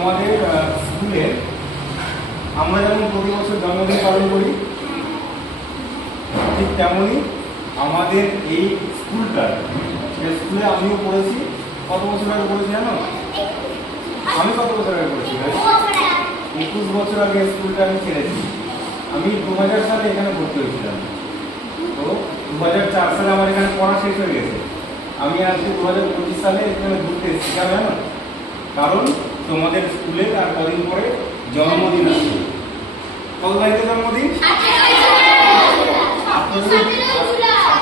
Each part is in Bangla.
আমাদের স্কুলে আমরা যেমন প্রতি বছর জন্মদিন পালন করি, ঠিক তেমনই আমাদের এই স্কুলটার, স্কুলে আমিও পড়েছি। কত বছর আগে পড়েছি জানো? আমি কত বছর আগে পড়েছি? 21 বছর আগে স্কুলটা আমি ছেড়েছি। আমি 2000 সালে এখানে ভর্তি হয়েছিলাম। তো 2004 সালে আমার এখানে পড়া শেষ হয়ে গেছে। আমি আজকে 2025 সালে এখানে ঘুরতে এসেছি। কেন জানো? কারণ তোমাদের স্কুলে তার কদিন পরে জন্মদিন আছে। কত তারিখে জন্মদিন?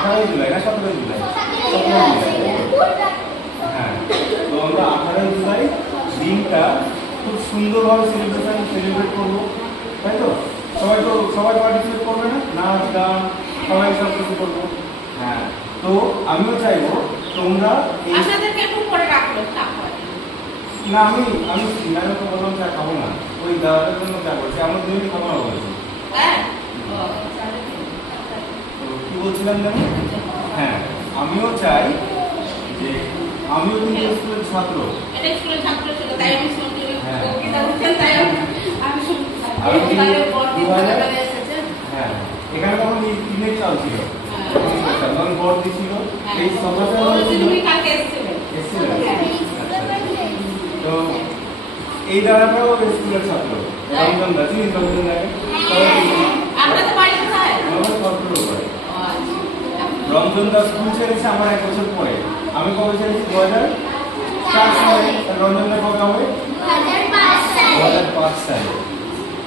18 জুলাই না 17 জুলাই? 17 জুলাই। হ্যাঁ, তো আমরা 18 জুলাই দিনটা খুব সুন্দরভাবে সেলিব্রেট করবো, তাই তো? সবাই পার্টিসিপেট করবে না? নাচ গান সবাই সব কিছু করবো। হ্যাঁ, তো আমিও চাইবো তোমরা না, আমি ম্যাডাম তো বললাম চা খাবো না, ওই দাদাটার জন্য চা করছি। আমার দুই খাবো না বলেছি। তো কি বলছিলাম জানো? হ্যাঁ, আমিও চাই যে আমিও কিন্তু স্কুলের ছাত্র। হ্যাঁ, এখানে তখন টিনের চাল ছিল, তখন বড় দিছিল এই সভাটা। তো এই দাদাটাও স্কুলের ছাত্র, রঞ্জন দা। চিনি রঞ্জন দাকে? রঞ্জন দা স্কুল ছেড়েছে আমার 1 বছর পরে। আমি কবে ছেড়েছি? 2004 সালে। রঞ্জন দা কবে হবে? 2005 সালে।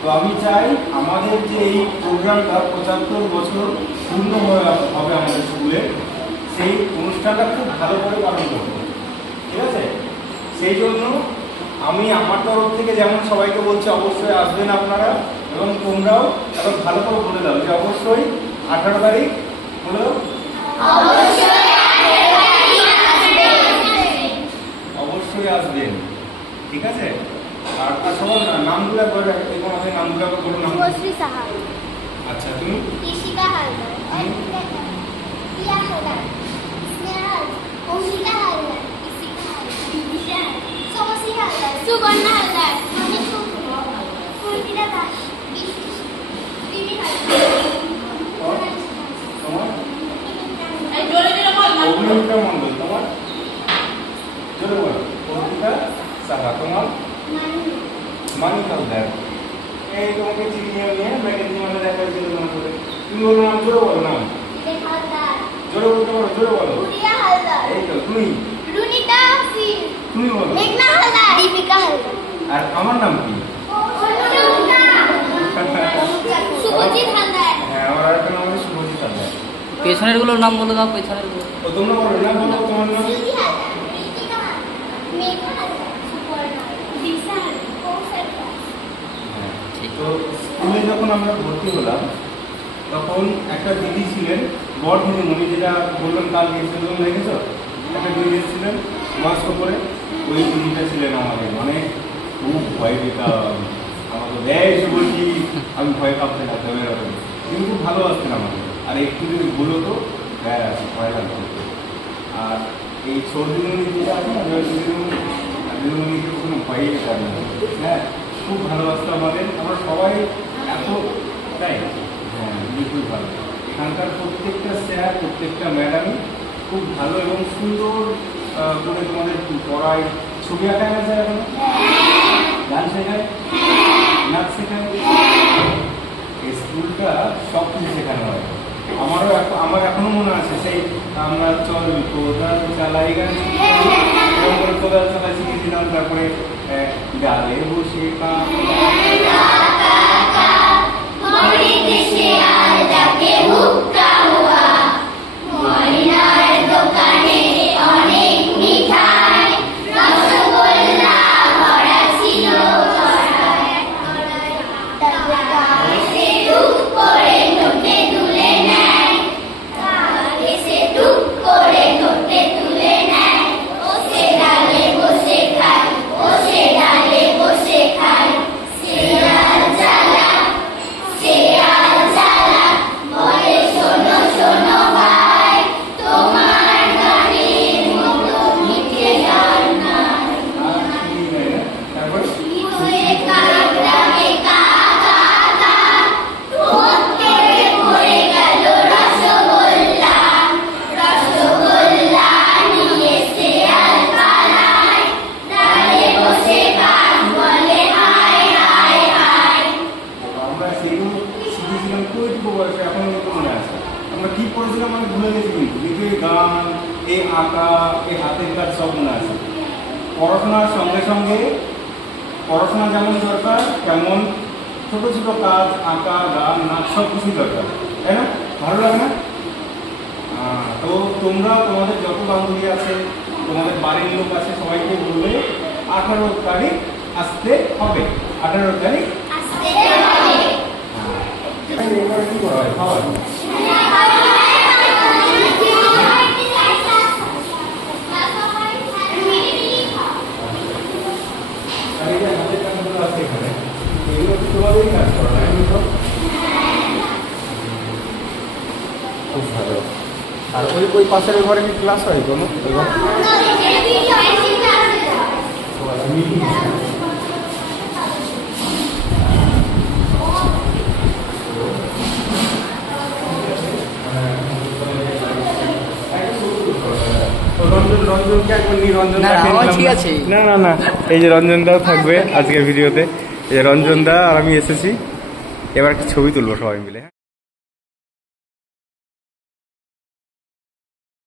তো আমি চাই আমাদের যে এই প্রোগ্রামটা 75 বছর পূর্ণ হবে আমাদের স্কুলে, সেই অনুষ্ঠানটা খুব ভালো করে পালন করবো, ঠিক আছে? সেই জন্য আমি আমার তরফ থেকে যেমন সবাইকে বলছি অবশ্যই আসবেন আপনারা, এবং তোমরাও এখন ভালো করে বলে দাও যে অবশ্যই 18 তারিখ বলে দাও, অবশ্যই আসবেন, ঠিক আছে? আর সবার নামগুলো করে রাখতে, আমাদের নামগুলো করে নাম। আচ্ছা, তুমি? সুবর্ণা হালদার, অভিনন্দন মন্ডল, তোমার জোরে বলো। অর্পিতা সাহা, তোমার? মানি হালদার। এই তোমাকে চিনিয়ে নিয়ে ম্যাগাজিনে দেখা হয়েছিল তোমার সাথে। তুমি বলো নাম, জোরে বলো নাম। জোরে বলতে পারো? জোরে বলো। এই তো তুমি। তুমি বলো। আর আমার নাম কি? হ্যাঁ, আমার আরেকটা নাম হচ্ছে শুভজিৎ হালদার। পেছনের গুলোর নাম বলে দাও। পেছনের গুলো তোমরা বলো না, বলো তোমার নাম। তো স্কুলে যখন আমরা ভর্তি হলাম তখন একটা দিদি ছিলেন, বড় দিদিমণি, যেটা বললাম কালকে সেরকম দেখেছো, একটা দিদি ছিলেন মাস্ক করে। ওই দিদিটা ছিলেন আমাদের, মানে খুব ভয় পেতাম। আমাকে বেশ বলছি, আমি ভয় কাঁপতে থাকতাম এরকম, কিন্তু খুব ভালোবাসতেন আমাকে। আর একটু যদি বলো তো ব্যাস ভয় লাগতো। আর এই ছোট দিদিমণি যেটা আছে না, দিদিমণিকে কোনো ভয়ই পেতাম না। হ্যাঁ, খুব ভালোবাসতো আমাদের। আমরা সবাই এত, তাই? হ্যাঁ, খুব ভালো। এখানকার প্রত্যেকটা স্যার, প্রত্যেকটা ম্যাডামই খুব ভালো এবং সুন্দর করে তোমাদের পড়ায়। ছবি আঁকা গেছে এখন, গান শেখায়, নাচ শেখায়। এই স্কুলটা সব কিছু শেখানো হয়। আমার এখনো মনে আছে সেই আমরা চল কোদাল চালাই গান কোদাল চালাই শিখেছিলাম। তারপরে ডালে বসে Yeah. পড়াশোনার সঙ্গে সঙ্গে পড়াশোনা যেমন দরকার তেমন ছোট ছোট কাজ, আঁকা, গান, নাচ সব কিছুই দরকার, তাই না? ভালো লাগে না? তো তোমরা তোমাদের যত বান্ধবী আছে, তোমাদের বাড়ির লোক আছে, সবাইকে বলবে 18 তারিখ আসতে হবে। 18 তারিখ আসতে হবে। এবারে কি করা হয়? খাওয়া খুব ভালো। আর ওই পাশের ঘরে কি ক্লাস হয় কোনো? রঞ্জনকে একবার না, আমার ঠিক আছে। না না না, এই যে রঞ্জনদাও থাকবে আজকের ভিডিওতে। এই যে রঞ্জনদা আর আমি এসেছি, এবার একটা ছবি তুলবো সবাই মিলে।